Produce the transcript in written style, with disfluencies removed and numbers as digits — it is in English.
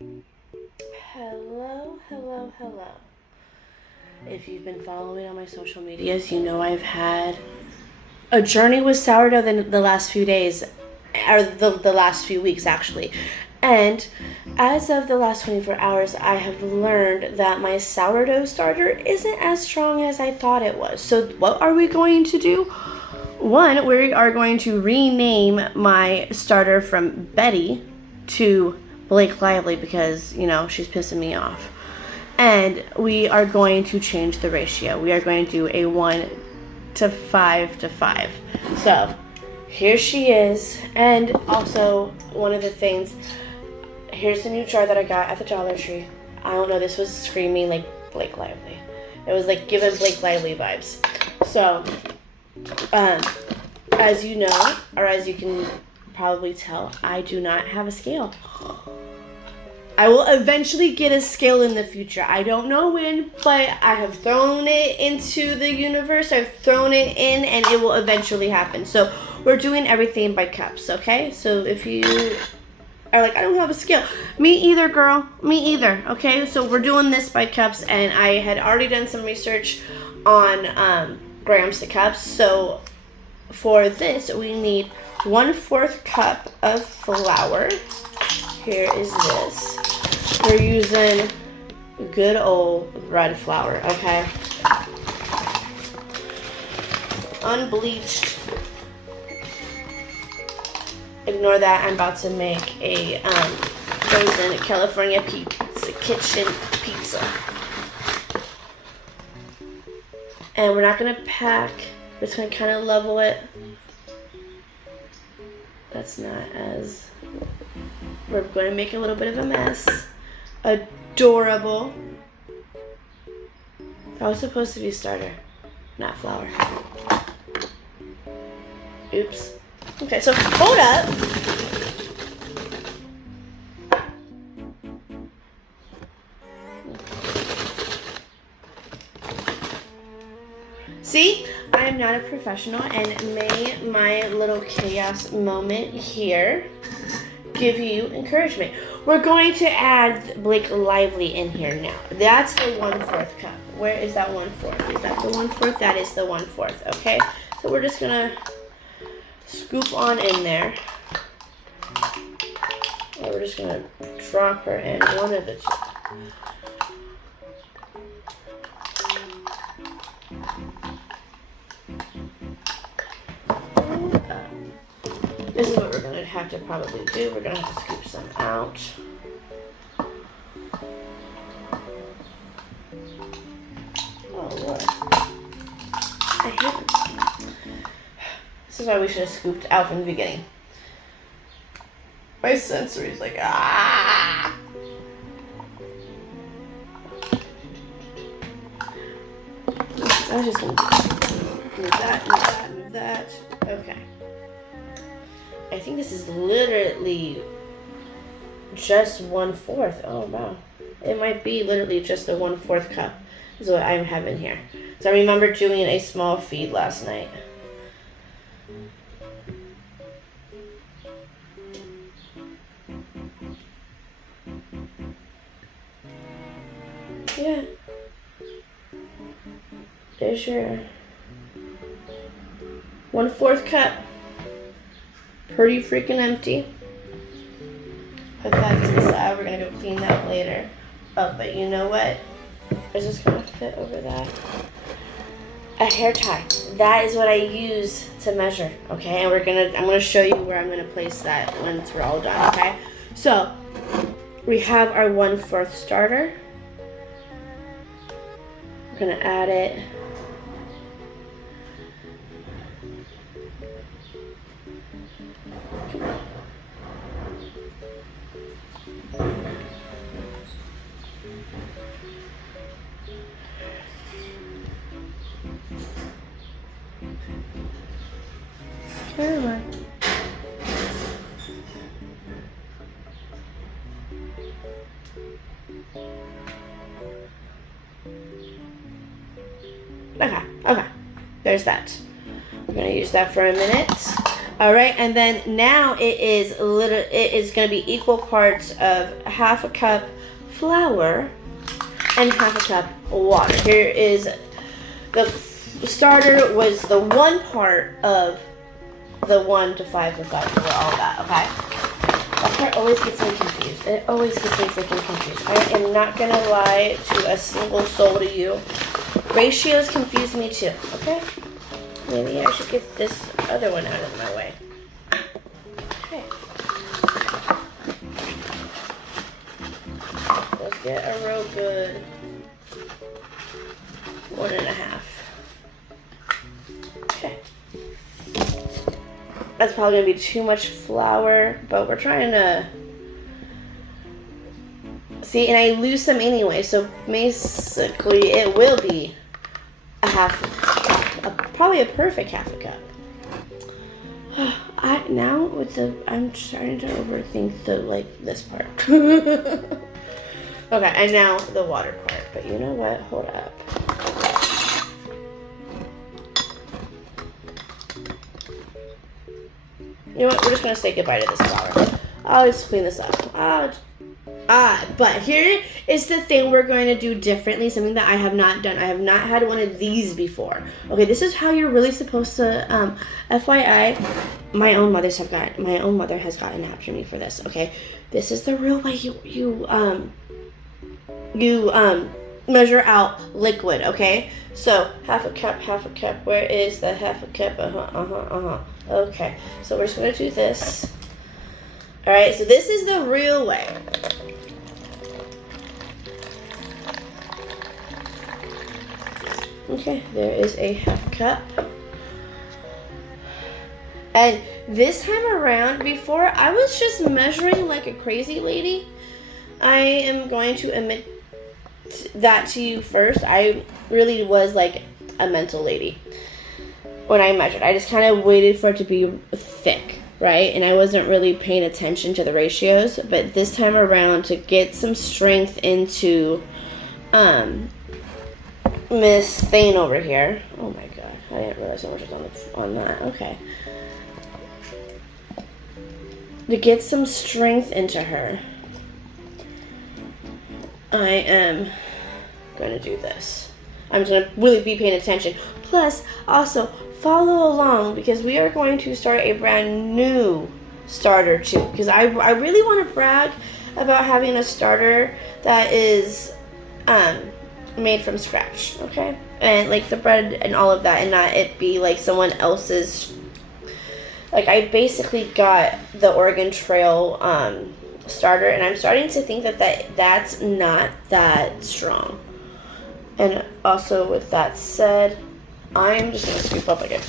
Hello, hello, hello. If you've been following on my social medias, you know I've had a journey with sourdough the last few days, or the last few weeks actually. And as of the last 24 hours, I have learned that my sourdough starter isn't as strong as I thought it was. So what are we going to do? One, we are going to rename my starter from Betty to Blake Lively because, she's pissing me off. And we are going to change the ratio. We are going to do a 1 to 5 to 5. So here she is. And also, one of the things, here's the new jar that I got at the Dollar Tree. I don't know, this was screaming like Blake Lively. It was like giving Blake Lively vibes. So, as you know, or as you can probably tell, I do not have a scale. I will eventually get a scale in the future. I don't know when, but I have thrown it into the universe. I've thrown it in, and it will eventually happen. So we're doing everything by cups, okay? So if you are like, I don't have a scale. Me either, girl. Me either, okay? So we're doing this by cups, and I had already done some research on grams to cups. So for this, we need 1/4 cup of flour. Here is this. We're using good old red flour, okay? Unbleached. Ignore that. I'm about to make a frozen California pizza kitchen pizza. And we're not going to pack. We're just going to kind of level it. That's not as... We're going to make a little bit of a mess. Adorable. That was supposed to be starter, not flour. Oops. Okay, so hold up. See, I am not a professional, and may my little chaos moment here give you encouragement. We're going to add Blake Lively in here now. That's the 1/4 cup. Where is that 1/4? Is that the 1/4? That is the 1/4, okay? So we're just gonna scoop on in there. And we're just gonna drop her in one of the two. This is what we're going to have to probably do. We're going to have to scoop some out. Oh, Lord. I hate it. This is why we should have scooped out from the beginning. My sensory is like, ah! I was just going to move that, move that, move that. Okay. I think this is literally just 1/4. Oh, wow. It might be literally just a 1/4 cup is what I'm having here. So I remember doing a small feed last night. Yeah. There's your 1/4 cup. Pretty freaking empty. Put that to the side. We're going to go clean that later. Oh, but you know what? Is this going to fit over that? A hair tie. That is what I use to measure, okay? And I'm going to show you where I'm going to place that once we're all done, okay? So, we have our 1/4 starter. We're going to add it. Come on. Okay. There's that. We're gonna use that for a minute. All right, and then now it is going to be equal parts of half a cup flour and half a cup water. Here is the starter was the one part of the 1 to 5 to 5 for all that, okay? That part always gets me confused. It always gets me freaking confused. I am not gonna lie to a single soul to you. Ratios confuse me too, okay? Maybe I should get this other one out of my way. Okay. Let's get a real good 1.5. Okay. That's probably gonna be too much flour, but we're trying to see, and I lose some anyway, so basically it will be a half, probably a perfect half a cup. I'm starting to overthink this part. Okay, and now the water part, but you know what? Hold up. You know what? We're just gonna say goodbye to this flour. I'll just clean this up. But here is the thing we're going to do differently, something that I have not done. I have not had one of these before. Okay, this is how you're really supposed to, FYI, my own mother has gotten after me for this, okay? This is the real way you measure out liquid, okay? So, half a cup. Where is the half a cup? Okay, so we're just going to do this. All right, so this is the real way. Okay, there is a half cup. And this time around, before I was just measuring like a crazy lady. I am going to admit that to you first. I really was like a mental lady when I measured. I just kind of waited for it to be thick, right? And I wasn't really paying attention to the ratios. But this time around, to get some strength into Miss Thane over here. Oh my god, I didn't realize how much was on that. Okay. To get some strength into her, I am going to do this. I'm just going to really be paying attention. Plus, also, follow along because we are going to start a brand new starter too. Because I really want to brag about having a starter that is made from scratch, okay? And like the bread and all of that, and not it be like someone else's. Like I basically got the Oregon Trail starter, and I'm starting to think that's not that strong. And also with that said, I'm just gonna scoop up again.